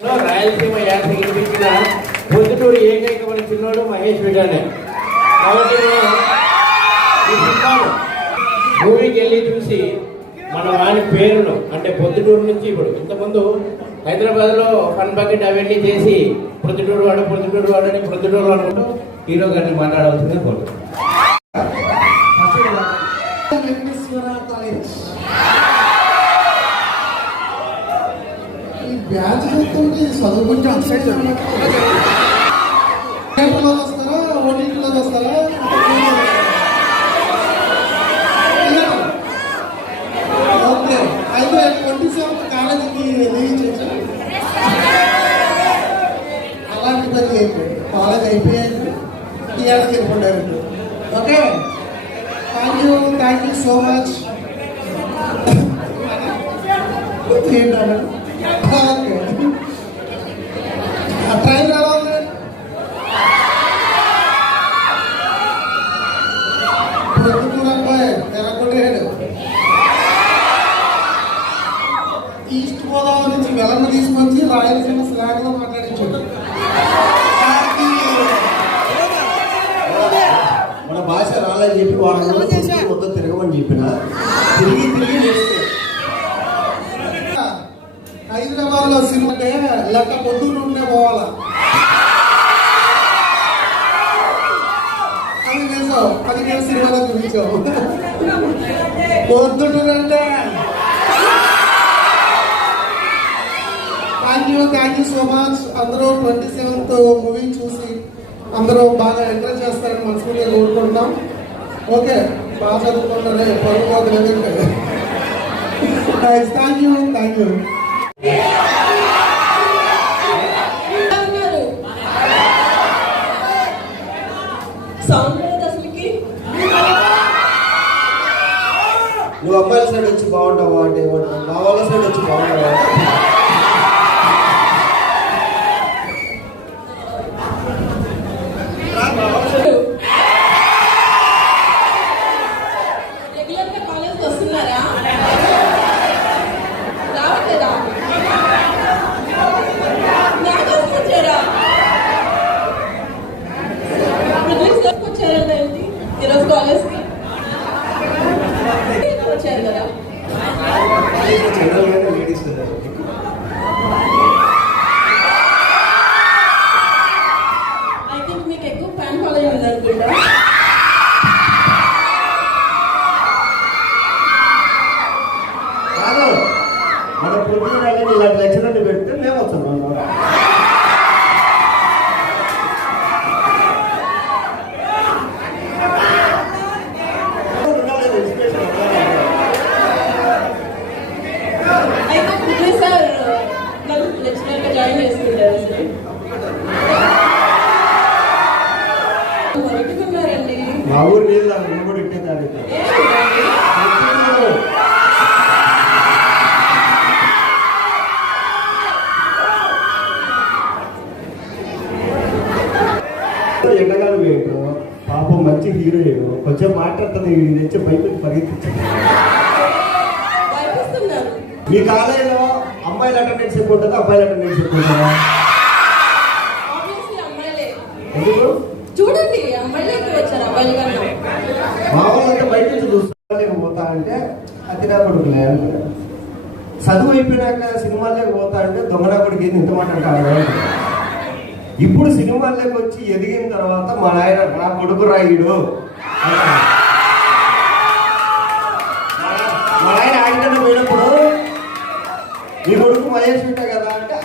రాయలసీమ యాస వినిపించిన పొద్దుటూరు ఏకైక మన చిన్నోడు మహేష్ బిడ్డనే. కాబట్టి ఈ సినిమాను మూవీకి వెళ్ళి చూసి మన వాని పేరును అంటే పొద్దుటూరు నుంచి ఇప్పుడు ఇంతకుముందు హైదరాబాద్లో ఫన్ బకెట్ అవన్నీ చేసి పొద్దుటూరు వాడు అని పొద్దుటూరు అనుకుంటూ హీరో గారిని మాట్లాడాల్సిందే కోరుతున్నాను. బ్యాచ్ చదువుకుంటే థియేటర్లో వస్తారా ఓటీటీలో వస్తారా? ఓకే, అయితే 27 కాలేజీకి రిలీజ్ చేశారు. అలాంటి పని అయిపోయింది, కాలేజ్ అయిపోయాక థియేటర్కి వెళ్ళిపోయారు. Okay, thank you so much. ఏంటన్నా ట్రైన్ ఎలా ఉంది? ఈస్ట్ గోదావరి నుంచి వెలమ తీసుకొచ్చి రాయలసీమ స్లాగ్ లో మాట్లాడించాడు. మన భాష రాలని చెప్పి వాళ్ళు మొత్తం తిరగమని చెప్పిన తిరిగి హైదరాబాద్ లో సినిమా లెక్క పొద్దున్న ఉండే పోవాలా అది చేసావు. 15 సినిమాలో చూపించావు. పొద్దుంటే థ్యాంక్ యూ సో మచ్. అందరూ 27th మూవీ చూసి అందరూ బాగా ఎంకరేజ్ చేస్తారని మనస్ఫూర్తిగా కోరుకుంటున్నాం. ఓకే, బాగా చదువుకుంటారే పరుగు లేదంటే. Thank you. నువ్వు అమ్మాయిల సైడ్ వచ్చి బాగుంటావా అంటే మా వాళ్ళ సైడ్ వచ్చి బాగుంటావా? మన పొద్దున ఇలాంటి లక్షణాన్ని పెడితే మేము వస్తున్నాం. మా ఊరు నీళ్ళు కూడా ఇట్టే తాగుతారు. ఎండగాను ఏంటో పాపం మంచి హీరోయిన్ కొంచెం మాట్లాడుతుంది తెచ్చి బయటకు పరిగెత్తించింది. మీ కాలేజీలో అమ్మాయిల అటెండెన్స్ ఎక్కువ ఉంటుందా అబ్బాయిల అటెండెన్స్ ఎక్కువ ఉంటుందా? ఎందుకు చూడండి, మా వాళ్ళు అంటే బయట నుంచి చూస్తాను పోతా అంటే అతినా కొడుకులే. చదువు అయిపోయినాక సినిమాల్లోకి పోతా అంటే దొంగనాకుడికి ఇంత మాట అంటారు. ఇప్పుడు సినిమాల్లోకి వచ్చి ఎదిగిన తర్వాత మా నాయన నా కొడుకు రాయుడు మా ఆయన ఆడిటర్లో పోయినప్పుడు నీ కొడుకు మహేష్ ఉంటాయి కదా అంటే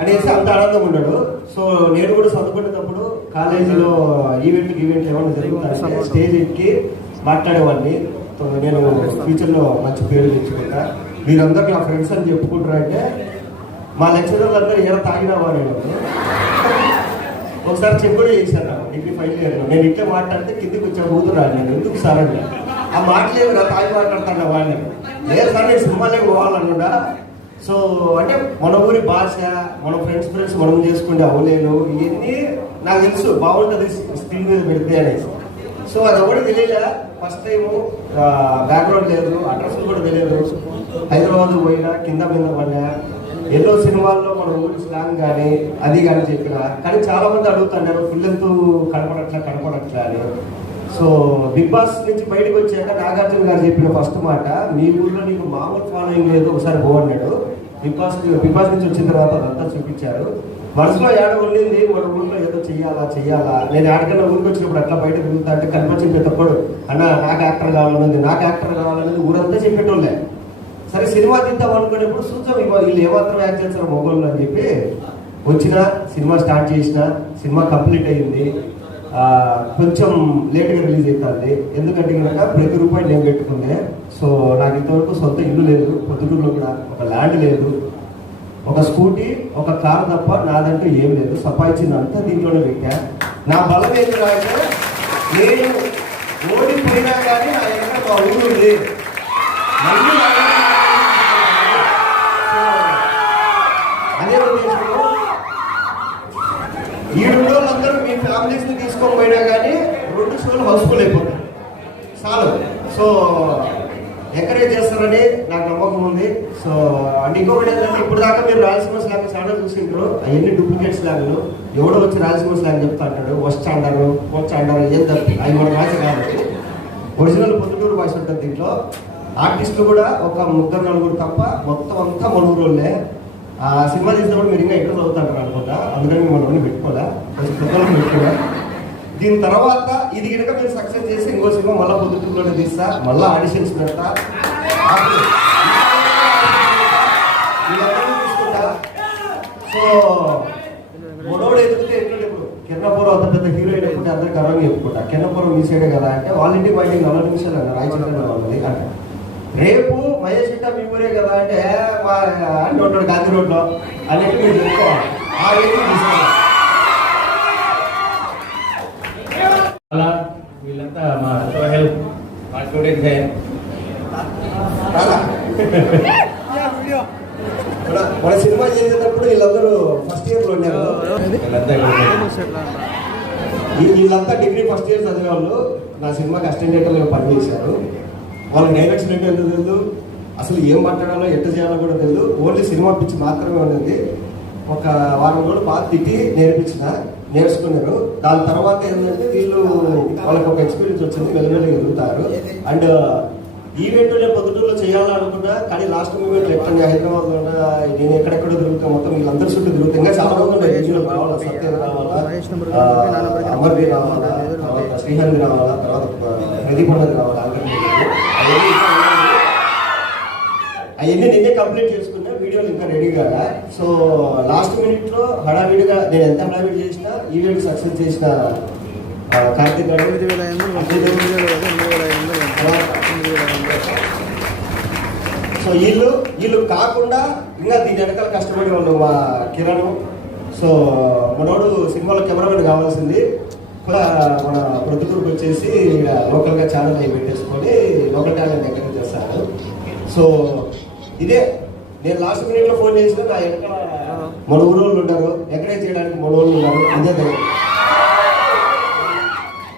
అనేసి అంత ఆనందం ఉన్నాడు. సో నేను కూడా చదువుకునేటప్పుడు కాలేజీలో ఈవెంట్ ఏమైనా జరుగుతాయంటే స్టేజ్ ఎక్కి మాట్లాడేవాడిని. నేను ఫ్యూచర్లో మంచి పేరు తెచ్చుకుంటా. మీరందరూ నా ఫ్రెండ్స్ అని చెప్పుకుంటారంటే మా లెక్చరర్లు అందరూ ఏదో తాగినావా నేను ఒకసారి చెప్పుడు చేశాను. డిగ్రీ ఫైనల్ ఇయర్ నేను ఇట్లా మాట్లాడితే కిందికి వచ్చా ఊదురా నేను ఎందుకు సార్ అంటే ఆ మాటలేవు నా తాగి మాట్లాడుతాను వాళ్ళని. లేదు సార్ నేను సినిమాలోకి పోవాలనుకుంటా. సో అంటే మన ఊరి భాష మన ఫ్రెండ్స్ మనం చేసుకుంటే అవలేను ఇవన్నీ నాకు తెలుసు బాగుంటుంది స్క్రీన్ మీద పెడితే అనేసి. సో అది ఒకటి తెలియలే. ఫస్ట్ టైము బ్యాక్గ్రౌండ్ లేదు, అడ్రస్ కూడా తెలియదు. హైదరాబాద్ పోయినా కింద మీద పడినా ఎన్నో సినిమాల్లో మనం ఊరి స్లాంగ్ కానీ అది కానీ చెప్పిన. కానీ చాలా మంది అడుగుతున్నారు పిల్లలతో కనపడట్లా అని. సో బిగ్ బాస్ నుంచి బయటకు వచ్చాక నాగార్జున గారు చెప్పిన ఫస్ట్ మాట, మీ ఊళ్ళో నీకు మామూలు ఫాలోయింగ్ లేదు, ఒకసారి బాగున్నాడు. బిగ్ బాస్ నుంచి వచ్చిన తర్వాత అదంతా చూపించారు. మనసులో ఏడ ఉండింది, మన ఊళ్ళో ఏదో చెయ్యాలా. నేను ఆడకన్నా ఊరికి వచ్చినప్పుడు అట్లా బయట తిరుగుతా అంటే కనిపించింది తప్పుడు అన్న నాకు యాక్టర్ కావాలనేది ఊరంతా చెప్పేటోళ్ళే. సరే సినిమా తీద్దాం అనుకునేప్పుడు చూద్దాం వీళ్ళు ఏమాత్రం యాక్ట్ చేస్తారు మొబైల్లో అని చెప్పి వచ్చిన సినిమా స్టార్ట్ చేసిన. సినిమా కంప్లీట్ అయ్యింది. కొంచెం లేట్గా రిలీజ్ అవుతుంది. ఎందుకంటే కనుక ప్రతి రూపాయి నేను పెట్టుకుందే. సో నాకు ఇంతవరకు సొంత ఇల్లు లేదు, పొద్దుటూరులో కూడా ఒక ల్యాండ్ లేదు, ఒక స్కూటీ ఒక కారు తప్ప నాదంటూ ఏం లేదు. సంపాదించిందంతా దీంట్లోనే పెట్టా. నా బలం ఏంటి అంటే నేను ఓడిపోయినా కానీ నా దగ్గర మా ఊరు ఉంది. అదే ఉద్దేశంలో ఈ 2 రోజులందరూ మీ ఫ్యామిలీస్ని తీసుకొని పోయినా కానీ 2 షోలు హౌస్ఫుల్ అయిపోతాయి చాలు. సో ఎంకరేజ్ చేస్తారని నాకు నమ్మకం ఉంది. సో అండ్ ఇంకొకటి ఏంటంటే ఇప్పుడు దాకా మీరు రాయలసీమ స్లాంగ్ చాలా చూసింటారు. అవన్నీ డూప్లికేట్ స్లాంగ్లు. ఎవడో వచ్చి రాయలసీమ స్లాంగ్ చెప్తా అంటాడు, వస్ట్ అంటారు, పోచ్ అంటారు, ఏం తప్పి అవి మన భాష కాదు. ఒరిజినల్ పొద్దుటూరు భాష ఉంటుంది దీంట్లో. ఆర్టిస్టులు కూడా ఒక 3-4 తప్ప మొత్తం అంతా మన ఊరోళ్ళే. ఆ సినిమా తీసినప్పుడు మీరు ఇంకా ఎక్కడ చదువుతాంటారు అనుకుంటా, అందుకని మిమ్మల్ని పెట్టుకోలే, పెట్టుకోలే. దీని తర్వాత ఇది కనుక మీరు సక్సెస్ చేసి ఇంకో సినిమా మళ్ళీ పొద్దుటూరులోనే తీస్తా, మళ్ళీ ఆడిషన్స్ పెడతా, తీసుకుంటా. సో మనోడు ఎదుగుతే ఎట్లా ఇప్పుడు కిరణపురం అంత పెద్ద హీరో అయినప్పుడు అందరు గర్వంగా చెప్పుకుంటా, కిరణపురం మీ సైడే కదా అంటే వాళ్ళ ఇంటికి బయటికి 4 నిమిషాలు అన్నారు రాయచంద్ర వాళ్ళది అంటే. రేపు మహేష్ ఇంట మీ ఊరే కదా అంటే అంటే ఉంటాడు గాంధీ రోడ్లో అన్నిటి మీరు చెప్పుకోవాలి. ఆ అలా వీళ్ళంతా మా హెల్ప్ మా స్టూడెంట్స్ మన సినిమా చేసేటప్పుడు వీళ్ళందరూ ఫస్ట్ ఇయర్లో ఉన్నారు. వీళ్ళంతా డిగ్రీ ఫస్ట్ ఇయర్ చదివే వాళ్ళు నా సినిమాకి అసిస్టెంట్ డైరెక్టర్గా పనిచేశారు. వాళ్ళకి డైరెక్షన్ అంటే ఎందుకు తెలియదు, అసలు ఏం మాట్లాడాలో ఎట్లా చేయాలో కూడా తెలియదు. ఓన్లీ సినిమా పిచ్చి మాత్రమే ఉన్నది. ఒక వారం రోజులు బాగా తిట్టి నేర్చుకున్నారు. దాని తర్వాత ఏంటంటే వీళ్ళు వాళ్ళకి ఒక ఎక్స్పీరియన్స్ వచ్చింది, వెలువెలుగా ఎదుగుతారు. అండ్ ఈవెంట్ నేను పొద్దుటూరులో చేయాలనుకున్నా కానీ లాస్ట్ మూమెంట్ ఎక్కడ హైదరాబాద్లో నేను ఎక్కడెక్కడ తిరుగుతా మొత్తం వీళ్ళందరి చుట్టూ తిరుగుతా. ఇంకా చాలా మంది ఉన్నాయి, రావాలా, సత్యం రావాలా, అమర్వి రావాలా, తర్వాత శ్రీహరి రావాలా, తర్వాత ప్రదీప్ అన్నది రావాలా, అవన్నీ నేనే కంప్లీట్ చేసుకున్నా. వీడియోలు ఇంకా రెడీ కదా. సో లాస్ట్ మినిట్లో హడావిడిగా నేను ఎంత హడావిడి చేసినా ఈవెంట్ సక్సెస్ చేసిన కార్తీక్ గారు. సో వీళ్ళు కాకుండా ఇంకా దీని వెనకాల కష్టపడి వాళ్ళు మా కిరణ్. సో మనోడు సినిమాలో కెమెరామెన్ కావాల్సింది కూడా మన ప్రొద్దుటూరుకు వచ్చేసి లోకల్గా ఛానల్ అవి పెట్టేసుకొని లోకల్ టాలెంట్ ఎంకరేజ్ చేస్తారు. సో ఇదే నేను లాస్ట్ మినిట్లో ఫోన్ చేసిన నా వెనకాల మన ఊరోళ్ళు ఉంటారు, ఎంకరేజ్ చేయడానికి మన ఊళ్ళు ఉన్నారు. ఇదే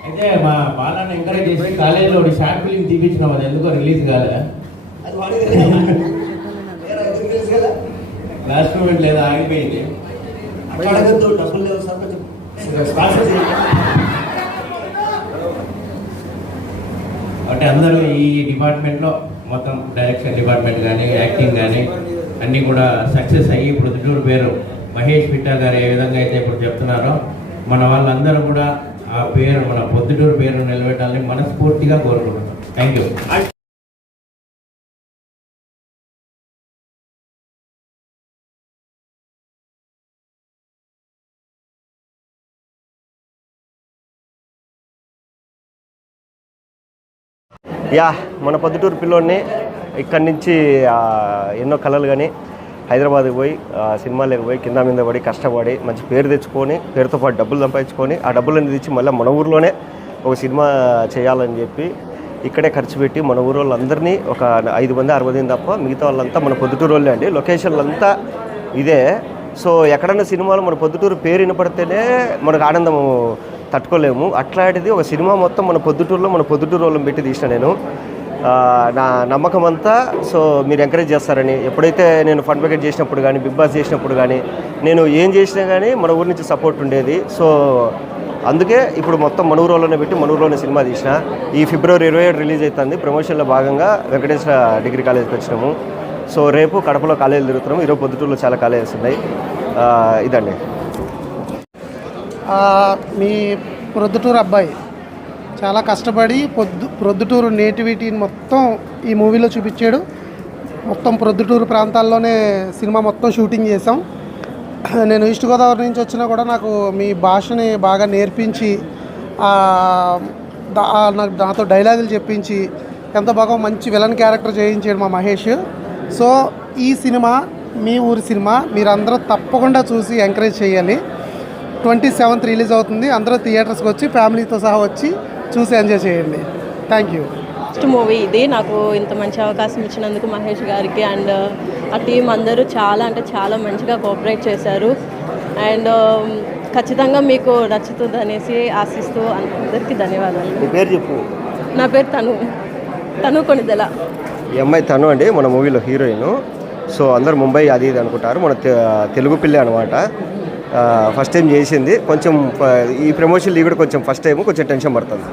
అయితే మా బాలాన్ని ఎంకరేజ్ చేసి కాలేజీలో షార్ట్ ఫిలిం తీపించినాం, అది ఎందుకో రిలీజ్ కాలే. అది వాడి లాస్ట్ మూమెంట్ లేదా ఆగిపోయింది. అడగద్దు, డబ్బులు లేవు సార్, కొంచెం స్పాన్సర్ చేయండి. అంటే అందరూ ఈ డిపార్ట్మెంట్లో మొత్తం డైరెక్షన్ డిపార్ట్మెంట్ కానీ యాక్టింగ్ కానీ అన్నీ కూడా సక్సెస్ అయ్యి ప్రొద్దుటూరు పేరు మహేష్ పిట్టా గారు ఏ విధంగా అయితే ఇప్పుడు చెప్తున్నారో మన వాళ్ళందరూ కూడా ఆ పేరు మన పొద్దుటూరు పేరు నిలబెట్టాలని మనస్ఫూర్తిగా కోరుకుంటున్నాం. Thank you. మన పొద్దుటూరు పిల్లోడిని ఇక్కడి నుంచి ఎన్నో కళలు కానీ హైదరాబాద్కి పోయి సినిమాలకు పోయి కింద మీద పడి కష్టపడి మంచి పేరు తెచ్చుకొని పేరుతో పాటు డబ్బులు సంపాదించుకొని ఆ డబ్బులన్నీ తెచ్చి మళ్ళీ మన ఊరిలోనే ఒక సినిమా చేయాలని చెప్పి ఇక్కడే ఖర్చు పెట్టి మన ఊరు వాళ్ళందరినీ ఒక 5 మంది 60 మంది తప్ప మిగతా వాళ్ళంతా మన పొద్దుటూరు వాళ్ళే అండి. లొకేషన్లు అంతా ఇదే. సో ఎక్కడన్నా సినిమాలు మన పొద్దుటూరు పేరు వినపడితేనే మనకు ఆనందము తట్టుకోలేము. అట్లాంటిది ఒక సినిమా మొత్తం మన పొద్దుటూరులో మన పొద్దుటూరు వాళ్ళని పెట్టి తీసిన నేను. నా నమ్మకం అంతా సో మీరు ఎంకరేజ్ చేస్తారని. ఎప్పుడైతే నేను ఫండ్ ప్యాకెట్ చేసినప్పుడు కానీ బిగ్ బాస్ చేసినప్పుడు కానీ నేను ఏం చేసినా కానీ మన ఊరి నుంచి సపోర్ట్ ఉండేది. సో అందుకే ఇప్పుడు మొత్తం మనూరులోనే పెట్టి మనూరులోనే సినిమా తీసిన. ఈ ఫిబ్రవరి 27 రిలీజ్ అవుతుంది. ప్రమోషన్లో భాగంగా వెంకటేశ్వర డిగ్రీ కాలేజ్కి వచ్చినాము. సో రేపు కడపలో కాలేజీలు తిరుగుతున్నాము. ఈరోజు పొద్దుటూరులో చాలా కాలేజెస్ ఉన్నాయి. ఇదండి మీ ప్రొద్దుటూరు అబ్బాయి చాలా కష్టపడి ప్రొద్దుటూరు నేటివిటీని మొత్తం ఈ మూవీలో చూపించాడు. మొత్తం ప్రొద్దుటూరు ప్రాంతాల్లోనే సినిమా మొత్తం షూటింగ్ చేసాం. నేను ఈస్ట్ గోదావరి నుంచి వచ్చినా కూడా నాకు మీ భాషని బాగా నేర్పించి నాతో డైలాగులు చెప్పించి ఎంత బాగా మంచి విలన్ క్యారెక్టర్ చేయించాడు మా మహేష్. సో ఈ సినిమా మీ ఊరి సినిమా మీరందరూ తప్పకుండా చూసి ఎంకరేజ్ చేయాలి. 27th రిలీజ్ అవుతుంది. అందరూ థియేటర్స్కి వచ్చి ఫ్యామిలీతో సహా వచ్చి చూసి ఎంజాయ్ చేయండి. Thank you. ఫస్ట్ మూవీ ఇది. నాకు ఇంత మంచి అవకాశం ఇచ్చినందుకు మహేష్ గారికి అండ్ ఆ టీం అందరూ చాలా అంటే చాలా మంచిగా కోఆపరేట్ చేశారు. అండ్ ఖచ్చితంగా మీకు నచ్చుతుంది అనేసి ఆశిస్తూ అందరికీ ధన్యవాదాలు. మీ పేరు చెప్పు. నా పేరు తను కొనిదెల. ఈ అమ్మాయి తను అండి మన మూవీలో హీరోయిన్. సో అందరు ముంబై అది ఇది అనుకుంటారు. మన తెలుగు పిల్ల అనమాట. ఫస్ట్ టైం చేసింది. కొంచెం ఈ ప్రమోషన్ కూడా కొంచెం ఫస్ట్ టైం కొంచెం టెన్షన్ పడుతుంది.